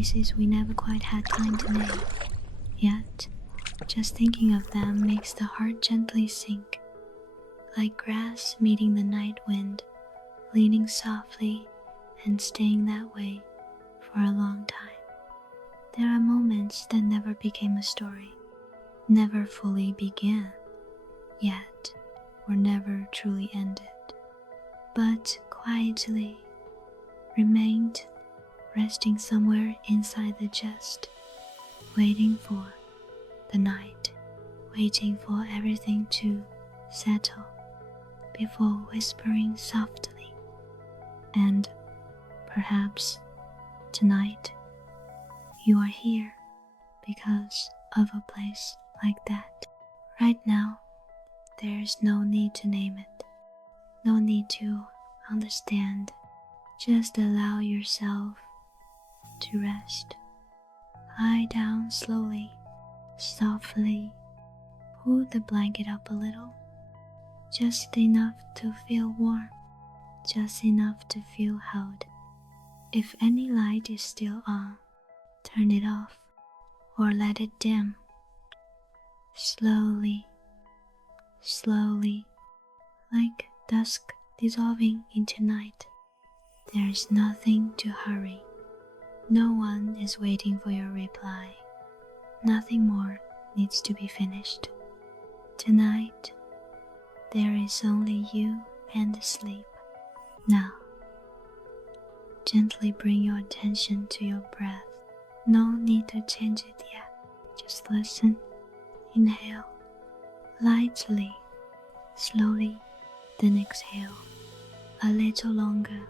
places we never quite had time to name. Yet, just thinking of them makes the heart gently sink, like grass meeting the night wind, leaning softly and staying that way for a long time. There are moments that never became a story, never fully began, yet were never truly ended, but quietly remained resting somewhere inside the chest, waiting for the night, waiting for everything to settle before whispering softly. And perhaps tonight you are here because of a place like that. Right now, there's no need to name it, no need to understand. Just allow yourself to rest. Lie down slowly, softly. Pull the blanket up a little, just enough to feel warm, just enough to feel held. If any light is still on, turn it off or let it dim. Slowly, slowly, like dusk dissolving into night. There is nothing to hurry. No one is waiting for your reply. Nothing more needs to be finished. Tonight, there is only you and sleep. Now, gently bring your attention to your breath. No need to change it yet. Just listen. Inhale, lightly, slowly, then exhale, a little longer,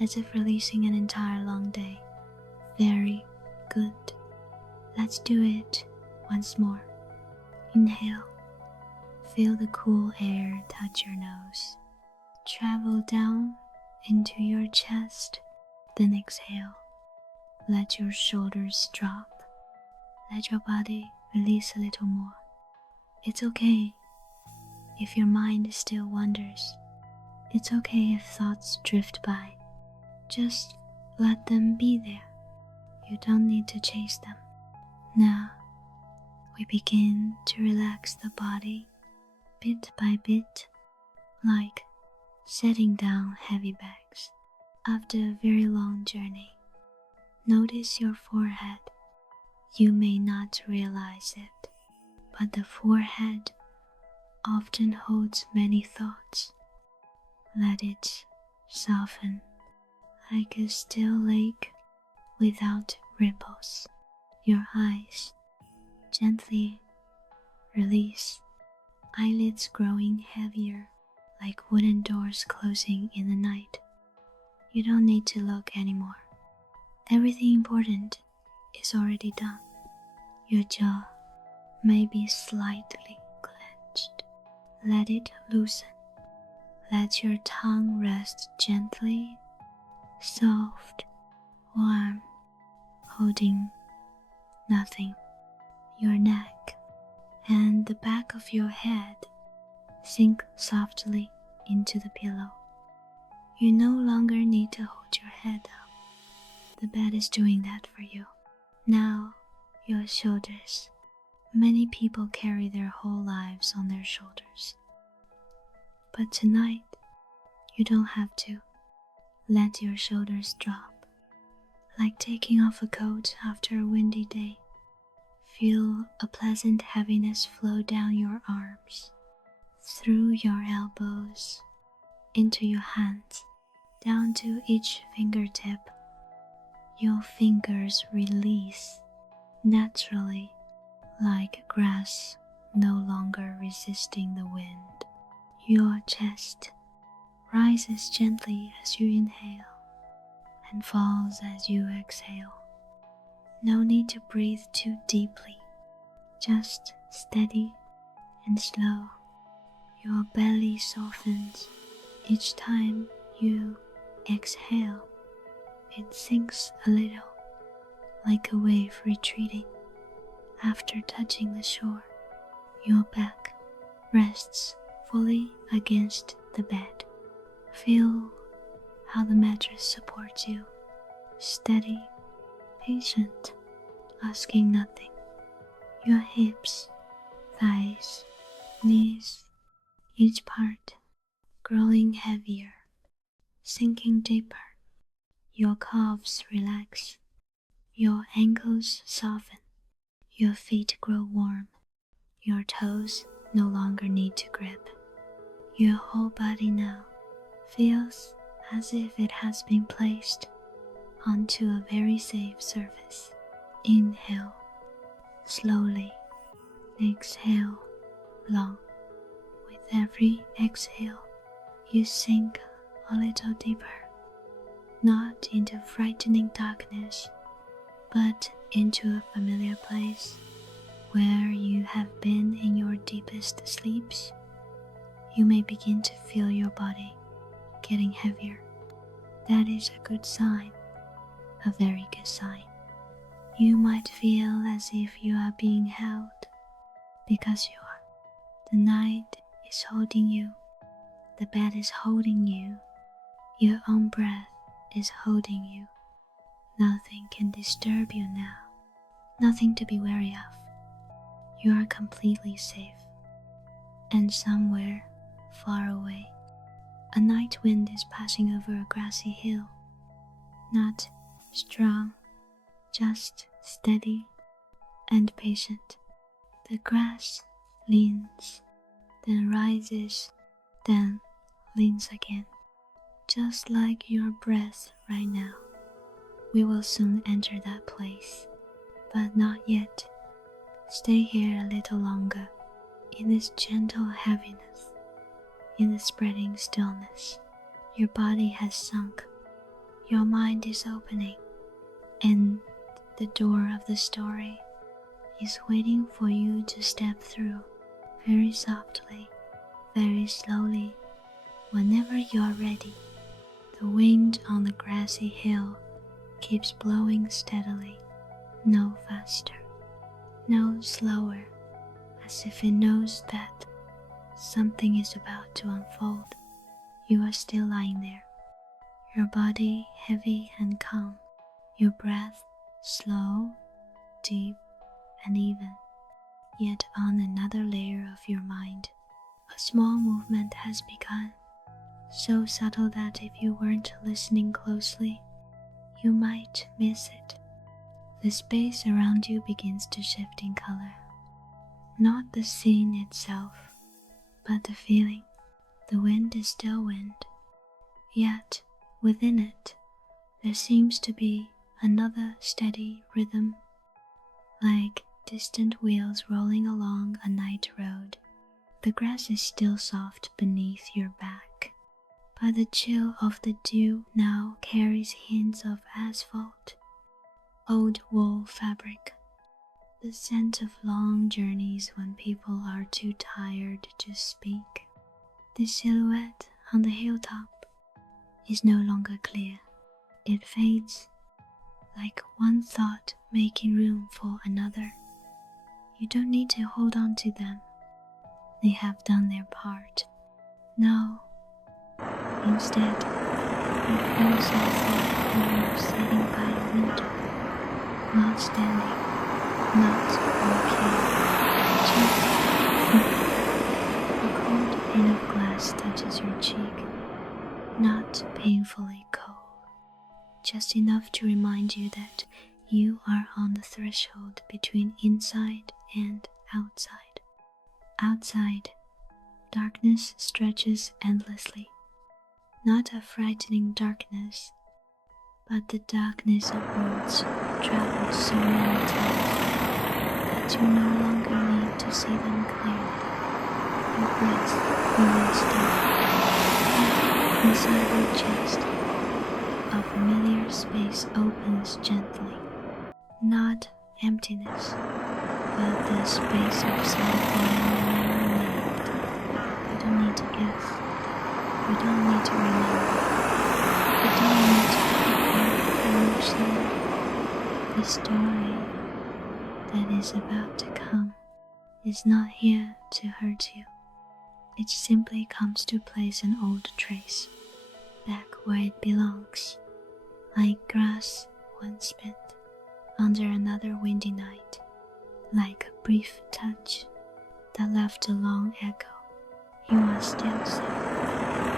as if releasing an entire long day. Very good. Let's do it once more. Inhale, feel the cool air touch your nose, travel down into your chest, then exhale. Let your shoulders drop. Let your body release a little more. It's okay if your mind still wanders. It's okay if thoughts drift by. Just let them be there. You don't need to chase them. Now, we begin to relax the body bit by bit, like setting down heavy bags after a very long journey. Notice your forehead. You may not realize it, but the forehead often holds many thoughts. Let it soften like a still lake without ripples. Your eyes gently release, eyelids growing heavier like wooden doors closing in the night. You don't need to look anymore. Everything important is already done. Your jaw may be slightly clenched. Let it loosen. Let your tongue rest gently, soft, warm, holding nothing. Your neck and the back of your head sink softly into the pillow. You no longer need to hold your head up. The bed is doing that for you. Now, your shoulders. Many people carry their whole lives on their shoulders. But tonight, you don't have to. Let your shoulders drop, like taking off a coat after a windy day. Feel a pleasant heaviness flow down your arms, through your elbows, into your hands, down to each fingertip. Your fingers release naturally, like grass no longer resisting the wind. Your chest rises gently as you inhale and falls as you exhale. No need to breathe too deeply, just steady and slow. Your belly softens each time you exhale. It sinks a little, like a wave retreating. After touching the shore, your back rests fully against the bed. Feel how the mattress supports you, steady patient, asking nothing. Your hips, thighs, knees, each part growing heavier, sinking deeper. Your calves relax, your ankles soften, your feet grow warm, your toes no longer need to grip. Your whole body now feels as if it has been placed onto a very safe surface. Inhale, slowly. Exhale, long. With every exhale, you sink a little deeper, not into frightening darkness, but into a familiar place where you have been in your deepest sleeps. You may begin to feel your body getting heavier. That is a good sign, a very good sign. You might feel as if you are being held, because you are. The night is holding you, the bed is holding you, your own breath is holding you. Nothing can disturb you now, nothing to be wary of. You are completely safe. And somewhere far away, a night wind is passing over a grassy hill. Not strong, just steady and patient. The grass leans, then rises, then leans again, just like your breath right now. We will soon enter that place, but not yet. Stay here a little longer, in this gentle heaviness, in the spreading stillness. Your body has sunk, your mind is opening, and the door of the story is waiting for you to step through, very softly, very slowly. Whenever you are ready, the wind on the grassy hill keeps blowing steadily, no faster, no slower, as if it knows that something is about to unfold. You are still lying there, your body heavy and calm, your breath slow, deep, and even, yet on another layer of your mind, a small movement has begun, so subtle that if you weren't listening closely, you might miss it. The space around you begins to shift in color, not the scene itself, but the feeling. The wind is still wind, yet within it there seems to be another steady rhythm, like distant wheels rolling along a night road. The grass is still soft beneath your back, but the chill of the dew now carries hints of asphalt, old wool fabric, the scent of long journeys when people are too tired to speak. The silhouette on the hilltop is no longer clear. It fades, like one thought making room for another. You don't need to hold on to them. They have done their part. No. Instead, it feels as if you are sitting by a window, not standing, not walking, just a cold pane of glass touches your cheek, not painfully cold, just enough to remind you that you are on the threshold between inside and outside. Outside, darkness stretches endlessly. Not a frightening darkness, but the darkness of words traveled so many times that you no longer need to see them clearly. Your breath remains steady. Inside your chest, a familiar space opens gently. Not emptiness, but the space of something you never named. You don't need to guess. You don't need to remember. You don't need to prepare emotionally. The story that is about to come is not here to hurt you. It simply comes to place an old trace back where it belongs, like grass once bent. under another windy night, like a brief touch that left a long echo. You are still safe.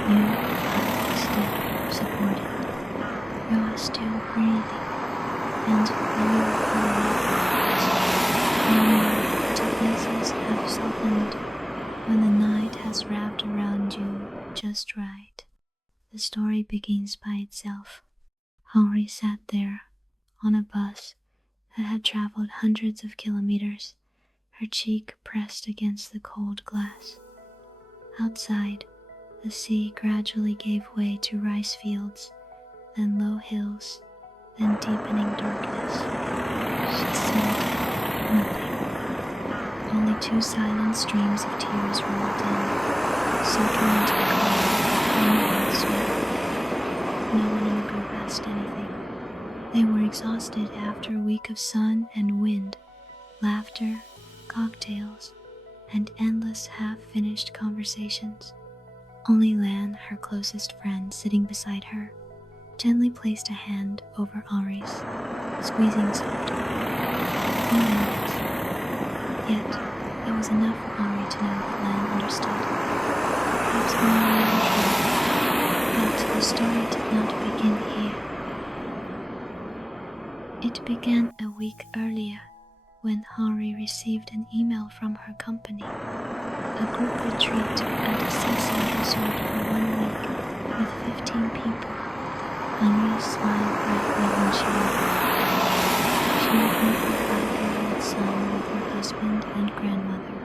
You are still supported. You are still breathing. And when you are when your defenses have softened, when the night has wrapped around you just right, the story begins by itself. Henri sat there on a bus that had traveled hundreds of kilometers, her cheek pressed against the cold glass. Outside, the sea gradually gave way to rice fields, then low hills, then deepening darkness. She said nothing. Only two silent streams of tears rolled in, soaking into the car and sweat. No one in the group asked anything. They were exhausted after a week of sun and wind, laughter, cocktails, and endless half-finished conversations. Only Lan, her closest friend sitting beside her, gently placed a hand over Henri's, squeezing softly. He nervous. Yet, it was enough for Henri to know that Lan understood. Perhaps more than true. But the story did not begin here. It began a week earlier, when Henri received an email from her company, a group retreat at a seaside resort for 1 week with 15 people. Henri smiled brightly when she read it. She would meet her 5-year-old son with her husband and grandmother.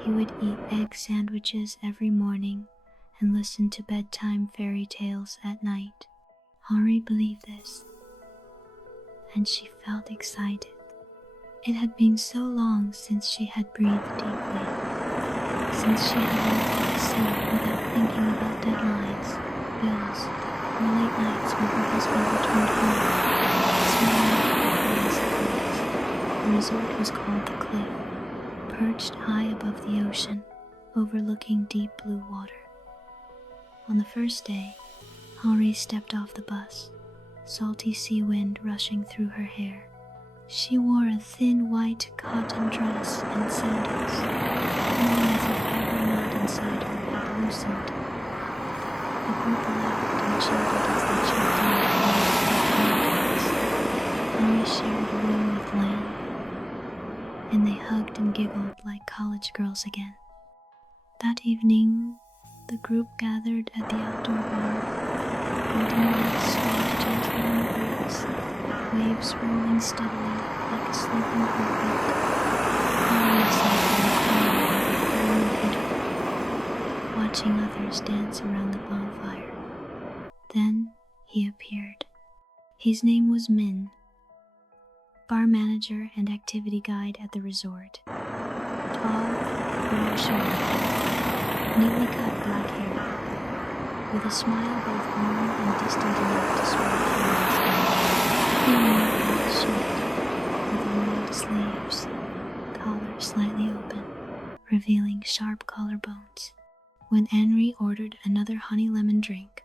He would eat egg sandwiches every morning and listen to bedtime fairy tales at night. Henri believed this, and she felt excited. It had been so long since she had breathed deeply, since she had looked at the sea without thinking about deadlines, bills, or late nights when her husband returned home. The resort was called The Cliff, perched high above the ocean, overlooking deep blue water. On the first day, Henri stepped off the bus, salty sea wind rushing through her hair. She wore a thin white cotton dress and sandals, feeling as if every knot inside her had loosened. The group laughed and chatted as they checked in with Henri shared a room with Lan, and they hugged and giggled like college girls again. That evening, the group gathered at the outdoor bar. Golden light swayed gently in the breeze, waves rolling steadily like a sleeping heartbeat. Henri sat in the corner with a heater, watching others dance around the bonfire. Then he appeared. His name was Min, bar manager and activity guide at the resort. Tall, broad-shouldered, neatly cut black hair, with a smile both warm and distant enough to swallow curiosity. He wore a black shirt with rolled sleeves, collar slightly open, revealing sharp collarbones. When Henri ordered another honey lemon drink,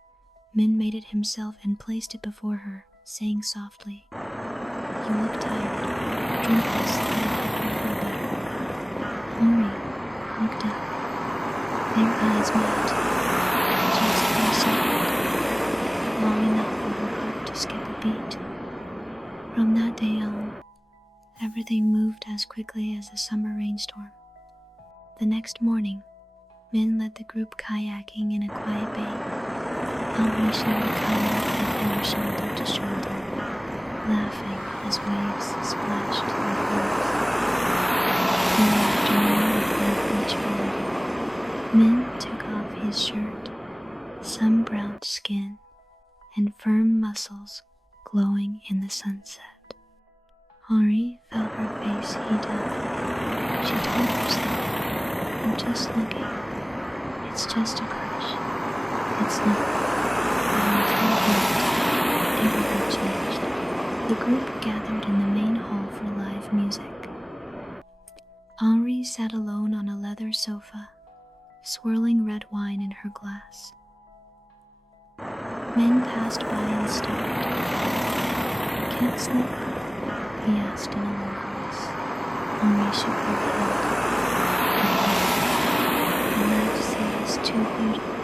Min made it himself and placed it before her, saying softly, "You look tired. Drink this, it'll help you feel better." Henri looked up. Their eyes met, just for a second, long enough for her heart to skip a beat. From that day on, everything moved as quickly as a summer rainstorm. The next morning, Min led the group kayaking in a quiet bay. Henri shared a kayak with him shoulder to shoulder, laughing as waves splashed their clothes. In the afternoon, they played beach volleyball. Min took off his shirt, sun-browned skin, and firm muscles glowing in the sunset. Henri felt her face heat up. She told herself, "I'm just looking. It's just a crush. It's nothing." Everything changed. The group gathered in the main hall for live music. Henri sat alone on a leather sofa, swirling red wine in her glass. Min passed by and stopped. "Can't sleep?" he asked in a low voice. Henri shook her head. The night sea is too beautiful.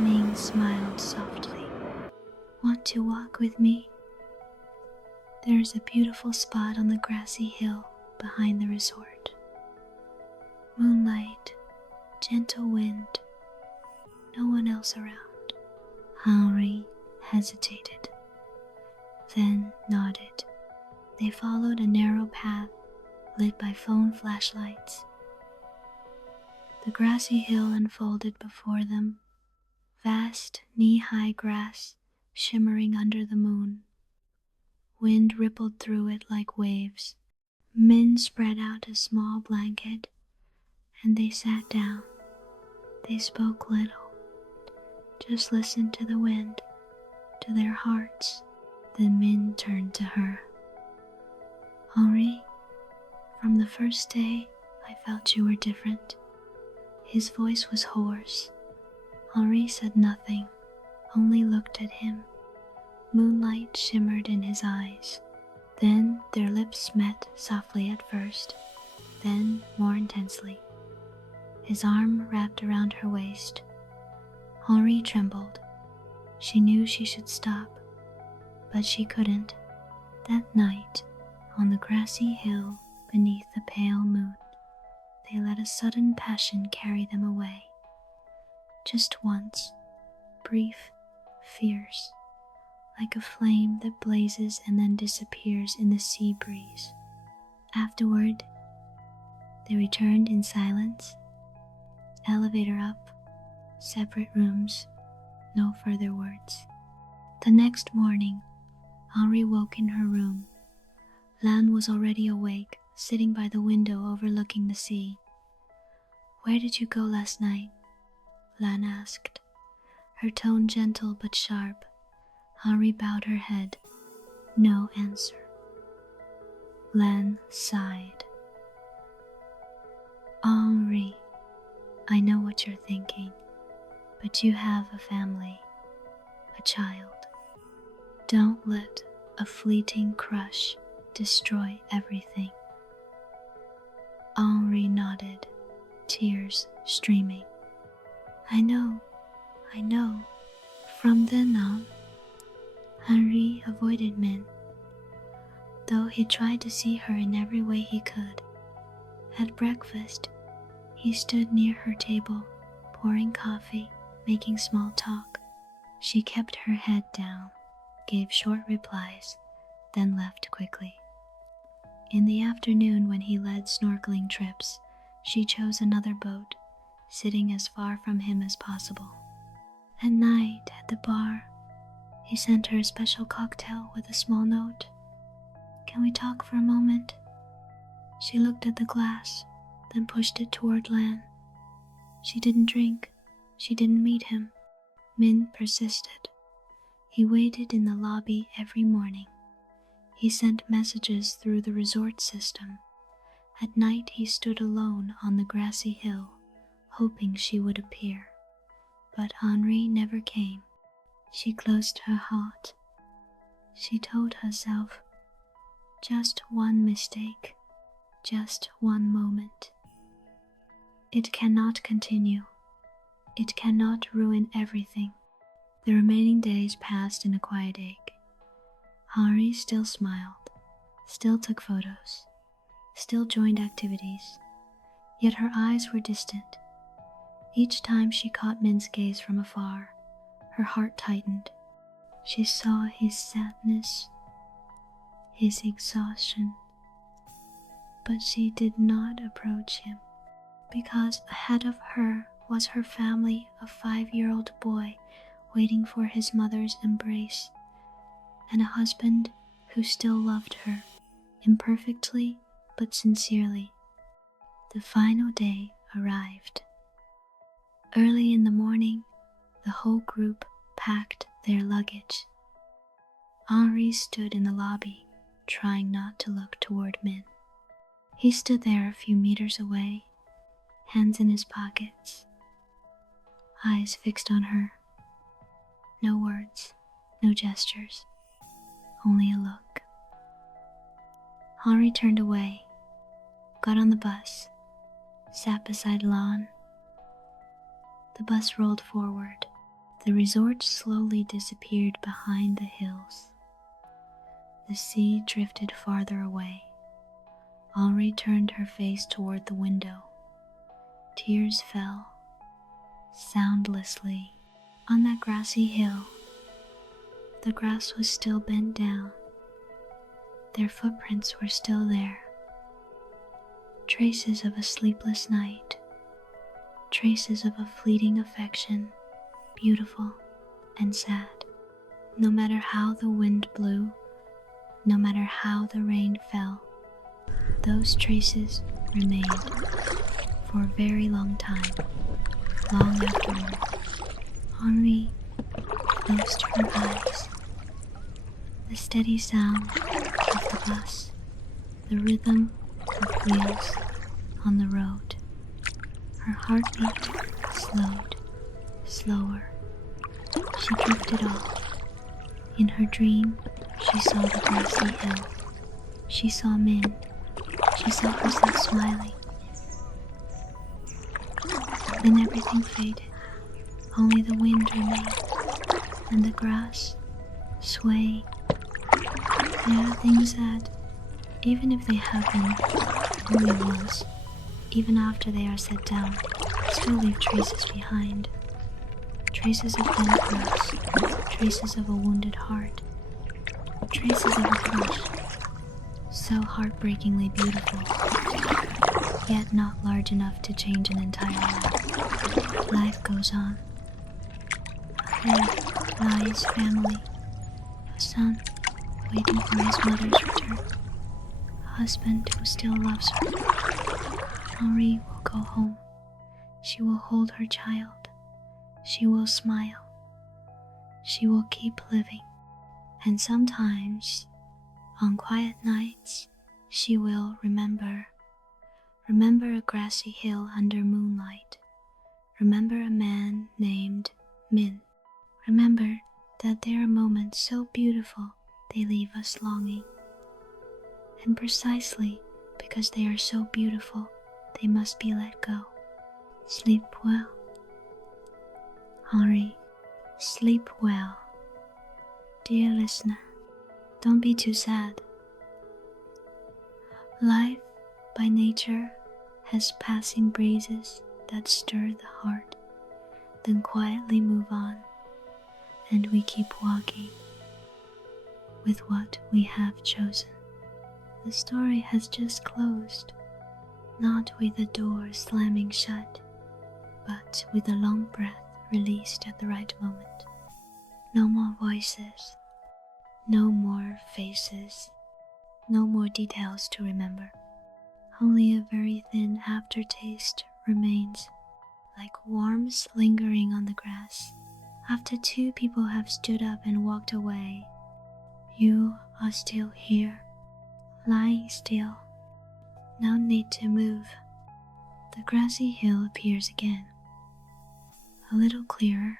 Ming smiled softly. Want to walk with me? There is a beautiful spot on the grassy hill behind the resort. Moonlight, gentle wind, no one else around. Henri hesitated, then nodded. They followed a narrow path lit by phone flashlights. The grassy hill unfolded before them, vast knee-high grass shimmering under the moon. Wind rippled through it like waves. Min spread out a small blanket, and they sat down. They spoke little, just listened to the wind, to their hearts. Then Min turned to her. Henri, from the first day, I felt you were different. His voice was hoarse. Henri said nothing, only looked at him. Moonlight shimmered in his eyes. Then their lips met softly at first, then more intensely. His arm wrapped around her waist. Henri trembled. She knew she should stop, but she couldn't. That night, on the grassy hill beneath the pale moon, they let a sudden passion carry them away. Just once, brief, fierce, like a flame that blazes and then disappears in the sea breeze. Afterward, they returned in silence. Elevator up, separate rooms, no further words. The next morning, Henri woke in her room. Lan was already awake, sitting by the window overlooking the sea. Where did you go last night? Lan asked, her tone gentle but sharp. Henri bowed her head. No answer. Lan sighed. Henri, I know what you're thinking, but you have a family, a child. Don't let a fleeting crush destroy everything. Henri nodded, tears streaming. I know. From then on, Henri avoided Min, though he tried to see her in every way he could. At breakfast, he stood near her table, pouring coffee, making small talk. She kept her head down, gave short replies, then left quickly. In the afternoon, when he led snorkeling trips, she chose another boat, sitting as far from him as possible. At night, at the bar, he sent her a special cocktail with a small note. Can we talk for a moment? She looked at the glass, then pushed it toward Lan. She didn't drink. She didn't meet him. Min persisted. He waited in the lobby every morning. He sent messages through the resort system. At night he stood alone on the grassy hill, hoping she would appear. But Henri never came. She closed her heart. She told herself, just one mistake, just one moment. It cannot continue. It cannot ruin everything. The remaining days passed in a quiet ache. Henri still smiled, still took photos, still joined activities, yet her eyes were distant. Each time she caught Min's gaze from afar, her heart tightened. She saw his sadness, his exhaustion, but she did not approach him, because ahead of her was her family, a 5-year-old boy waiting for his mother's embrace, and a husband who still loved her, imperfectly but sincerely. The final day arrived. Early in the morning, the whole group packed their luggage. Henri stood in the lobby, trying not to look toward Min. He stood there a few meters away, hands in his pockets, eyes fixed on her. No words, no gestures, only a look. Henri turned away, got on the bus, sat beside Lon. The bus rolled forward. The resort slowly disappeared behind the hills. The sea drifted farther away. Henri turned her face toward the window. Tears fell, soundlessly, on that grassy hill. The grass was still bent down. Their footprints were still there. Traces of a sleepless night. Traces of a fleeting affection, beautiful and sad. No matter how the wind blew, no matter how the rain fell, those traces remained for a very long time, long afterward. Henri closed her eyes. The steady sound of the bus, the rhythm of wheels on the road. Her heartbeat slowed, slower. She drifted off. In her dream, she saw the grassy hill. She saw Min. She saw herself smiling. Then everything faded. Only the wind remained, and the grass swaying. There are things that, even if they happen only once, even after they are set down, still leave traces behind. Traces of bent grass, traces of a wounded heart, traces of a crush, so heartbreakingly beautiful, yet not large enough to change an entire life. Life goes on. Ahead lies family, a son waiting for his mother's return, a husband who still loves her. Henri will go home. She will hold her child. She will smile. She will keep living. And sometimes, on quiet nights, she will remember a grassy hill under moonlight. Remember a man named Min. Remember that there are moments so beautiful they leave us longing. And precisely because they are so beautiful, they must be let go. Sleep well. Henri, sleep well. Dear listener, don't be too sad. Life, by nature, has passing breezes that stir the heart, then quietly move on, and we keep walking with what we have chosen. The story has just closed, not with the door slamming shut, but with a long breath released at the right moment. No more voices, no more faces, no more details to remember. Only a very thin aftertaste remains, like worms lingering on the grass. After two people have stood up and walked away, you are still here, lying still. No need to move. The grassy hill appears again, a little clearer,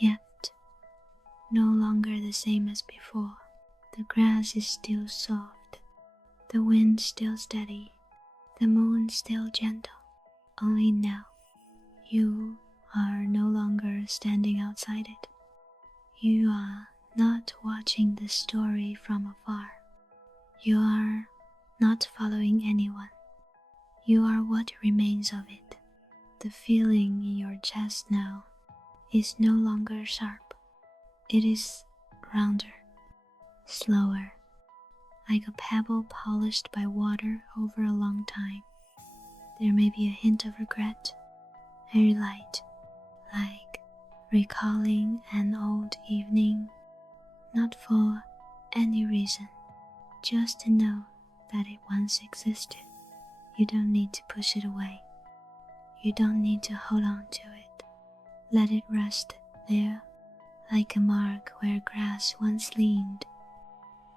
yet no longer the same as before. The grass is still soft, the wind still steady, the moon still gentle. Only now, you are no longer standing outside it. You are not watching the story from afar. You are not following anyone. You are what remains of it. The feeling in your chest now is no longer sharp. It is rounder, slower, like a pebble polished by water over a long time. There may be a hint of regret, very light, like recalling an old evening, not for any reason, just to know that it once existed. You don't need to push it away. You don't need to hold on to it. Let it rest there, like a mark where grass once leaned.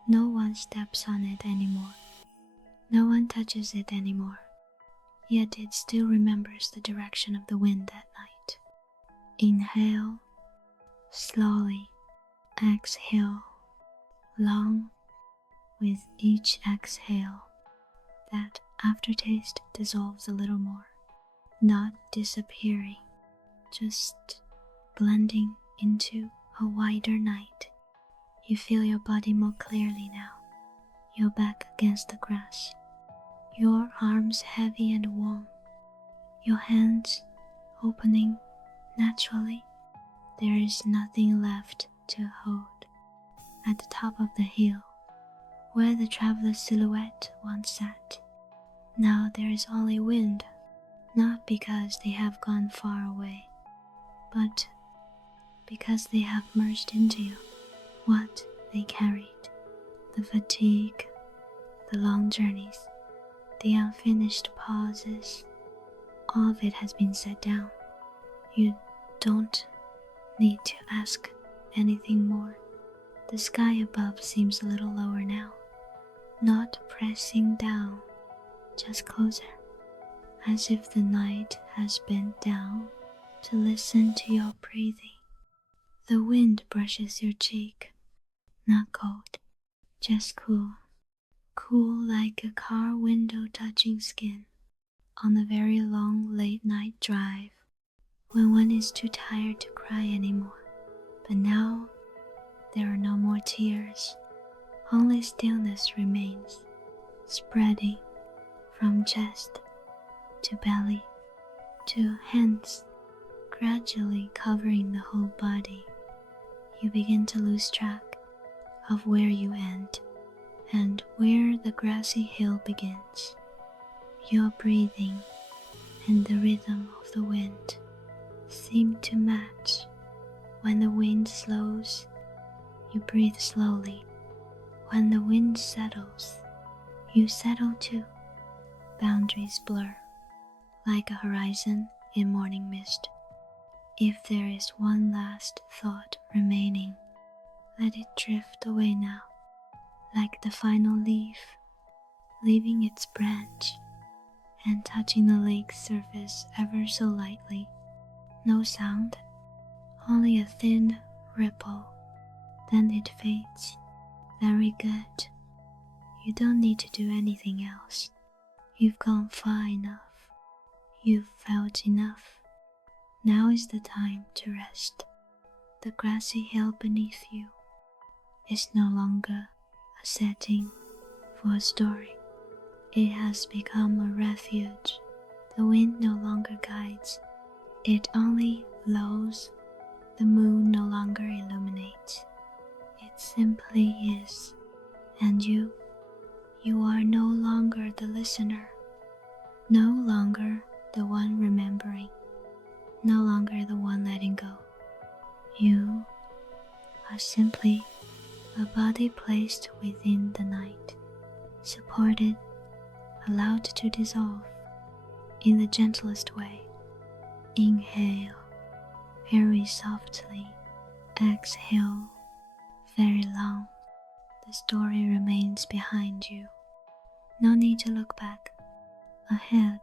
No one steps on it anymore. No one touches it anymore. Yet it still remembers the direction of the wind that night. Inhale, slowly. Exhale, long, with each exhale, that aftertaste dissolves a little more, not disappearing, just blending into a wider night. You feel your body more clearly now, your back against the grass, your arms heavy and warm, your hands opening naturally. There is nothing left to hold. At the top of the hill, where the traveler's silhouette once sat, now there is only wind, not because they have gone far away, but because they have merged into you what they carried. The fatigue, the long journeys, the unfinished pauses, all of it has been set down. You don't need to ask anything more. The sky above seems a little lower now, not pressing down, just closer, as if the night has bent down to listen to your breathing. The wind brushes your cheek, not cold, just cool, cool like a car window touching skin on a very long late-night drive when one is too tired to cry anymore. But now there are no more tears, only stillness remains, spreading from chest to belly to hands, gradually covering the whole body. You begin to lose track of where you end and where the grassy hill begins. Your breathing and the rhythm of the wind seem to match. When the wind slows, you breathe slowly. When the wind settles, you settle too. Boundaries blur, like a horizon in morning mist. If there is one last thought remaining, let it drift away now, like the final leaf, leaving its branch and touching the lake's surface ever so lightly. No sound, only a thin ripple. Then it fades. Very good. You don't need to do anything else. You've gone far enough. You've felt enough. Now is the time to rest. The grassy hill beneath you is no longer a setting for a story. It has become a refuge. The wind no longer guides. It only lulls. The moon no longer illuminates. It simply is. And you are no longer the listener, no longer the one remembering, no longer the one letting go. You are simply a body placed within the night, supported, allowed to dissolve in the gentlest way. Inhale very softly, exhale very long. The story remains behind you. No need to look back. Ahead,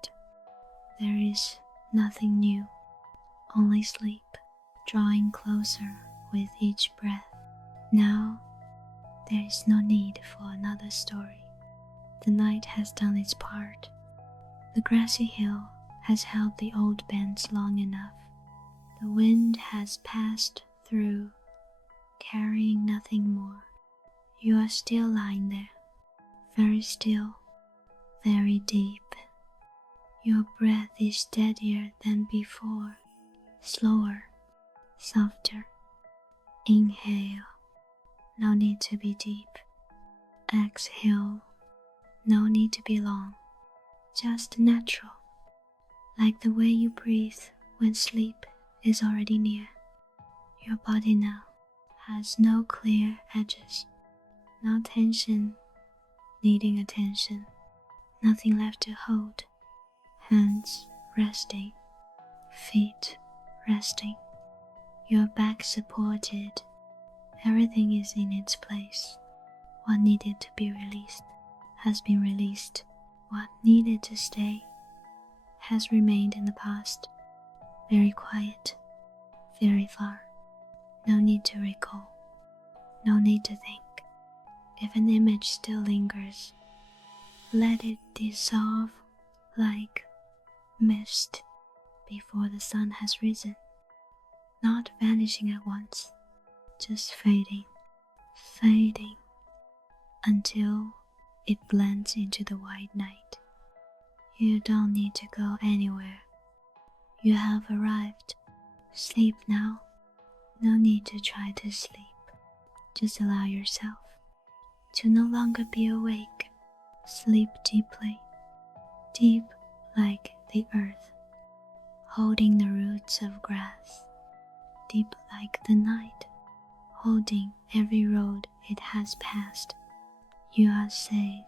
there is nothing new, only sleep, drawing closer with each breath. Now, there is no need for another story. The night has done its part. The grassy hill has held the old bends long enough. The wind has passed through, carrying nothing more. You are still lying there, very still, very deep. Your breath is steadier than before, slower, softer. Inhale, no need to be deep. Exhale, no need to be long, just natural, like the way you breathe when sleep is already near. Your body now has no clear edges, no tension needing attention, nothing left to hold. Hands resting, feet resting, your back supported. Everything is in its place. What needed to be released has been released. What needed to stay has remained in the past. Very quiet, very far. No need to recall, no need to think. If an image still lingers, let it dissolve like mist before the sun has risen, not vanishing at once, just fading, fading, until it blends into the white night. You don't need to go anywhere. You have arrived. Sleep now. No need to try to sleep. Just allow yourself to no longer be awake. Sleep deeply, deep like the earth, holding the roots of grass, deep like the night, holding every road it has passed. You are safe,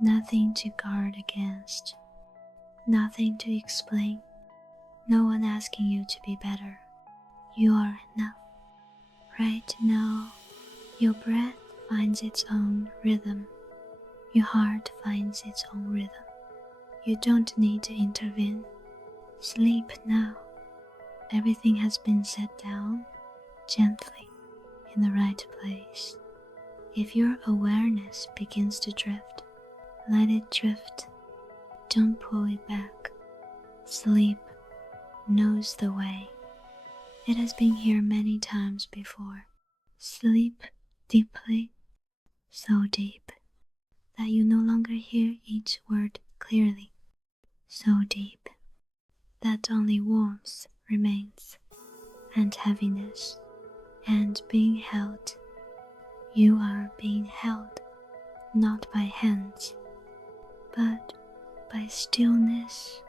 nothing to guard against, nothing to explain, no one asking you to be better. You are enough. Right now, your breath finds its own rhythm. Your heart finds its own rhythm. You don't need to intervene. Sleep now. Everything has been set down gently in the right place. If your awareness begins to drift, let it drift. Don't pull it back. Sleep knows the way. It has been here many times before. Sleep deeply, so deep that you no longer hear each word clearly, so deep that only warmth remains, and heaviness, and being held. You are being held, not by hands, but by stillness.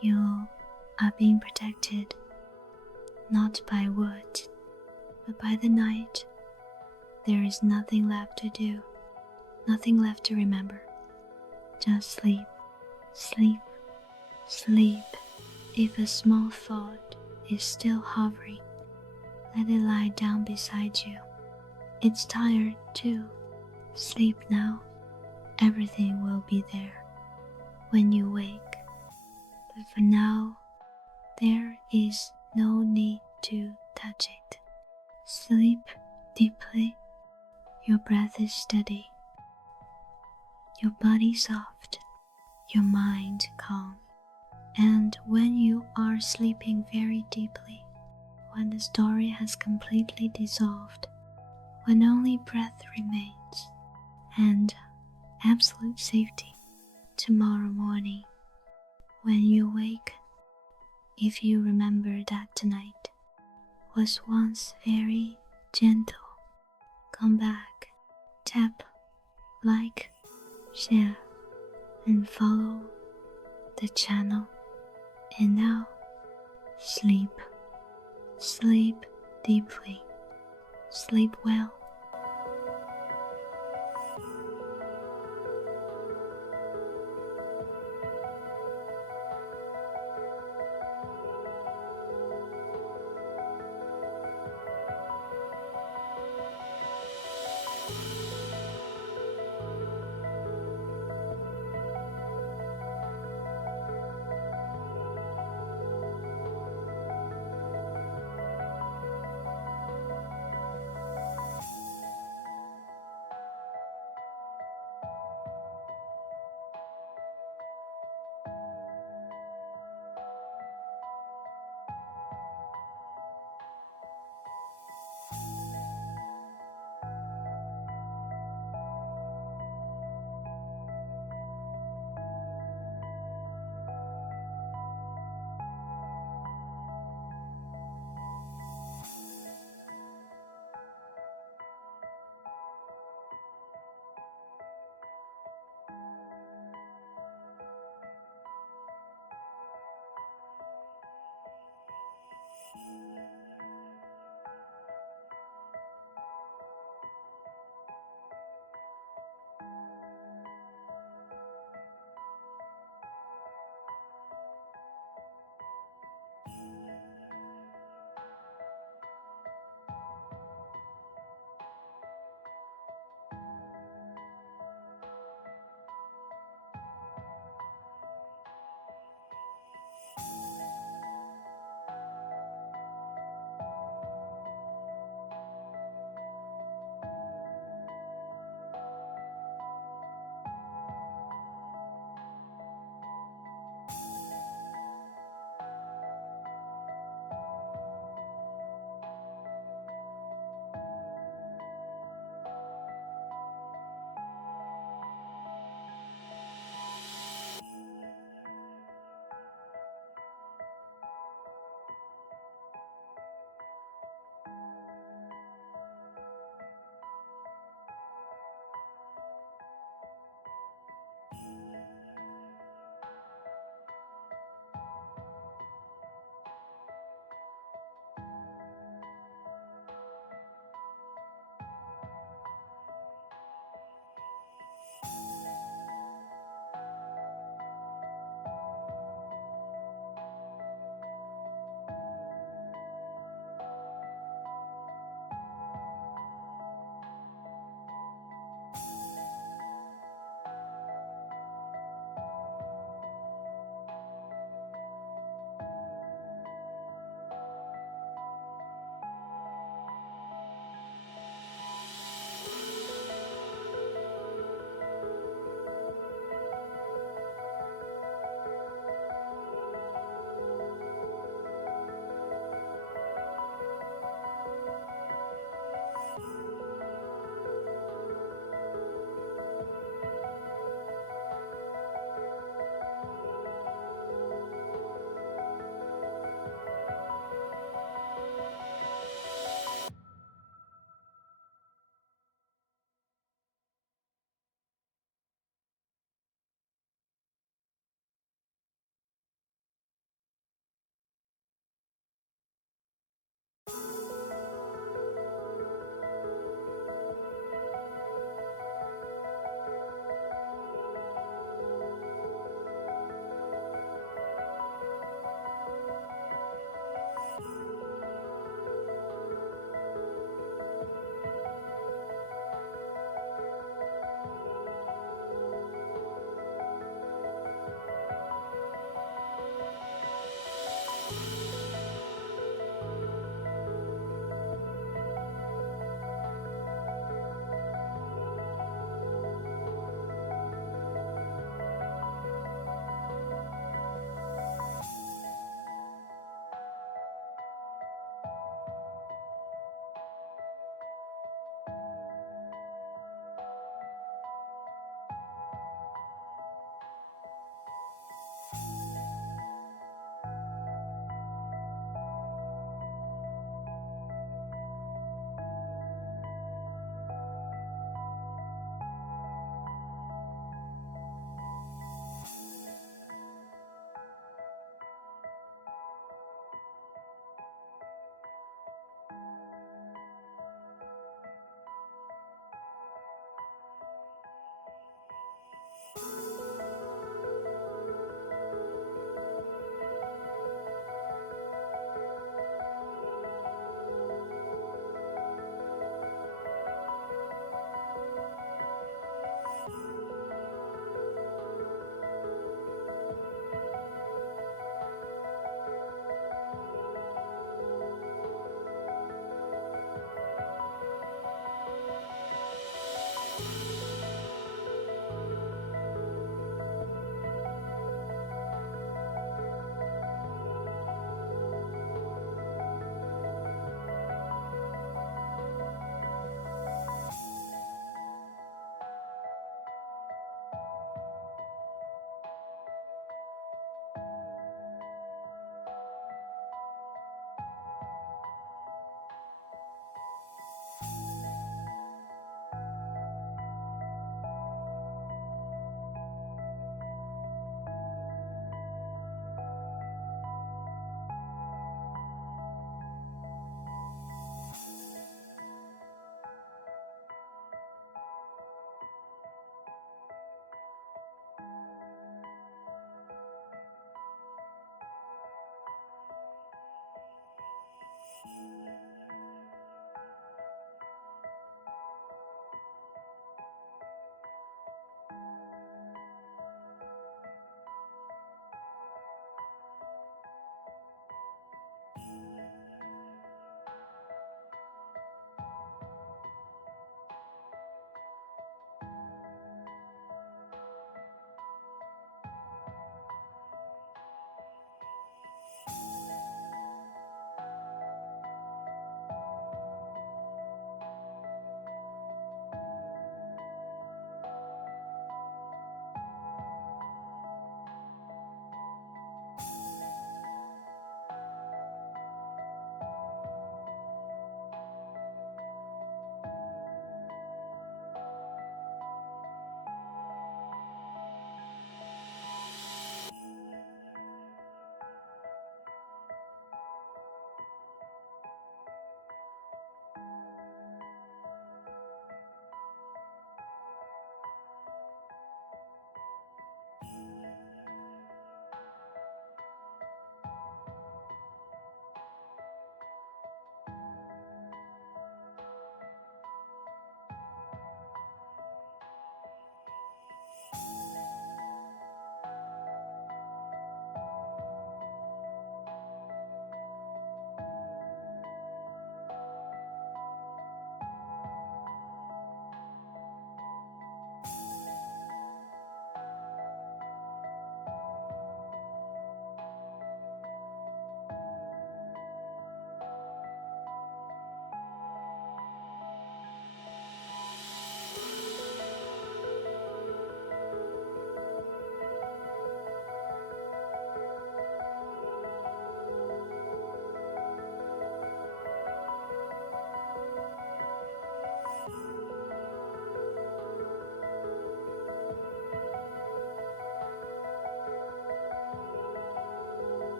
You are being protected, not by words, but by the night. There is nothing left to do, nothing left to remember. Just sleep, sleep, sleep. If a small thought is still hovering, let it lie down beside you. It's tired too. Sleep now. Everything will be there when you wake. But for now, there is no need to touch it. Sleep deeply. Your breath is steady, your body soft, your mind calm. And when you are sleeping very deeply, when the story has completely dissolved, when only breath remains, and absolute safety, tomorrow morning, when you wake, if you remember that tonight was once very gentle, come back, tap, like, share, and follow the channel. And now, sleep, sleep deeply, sleep well.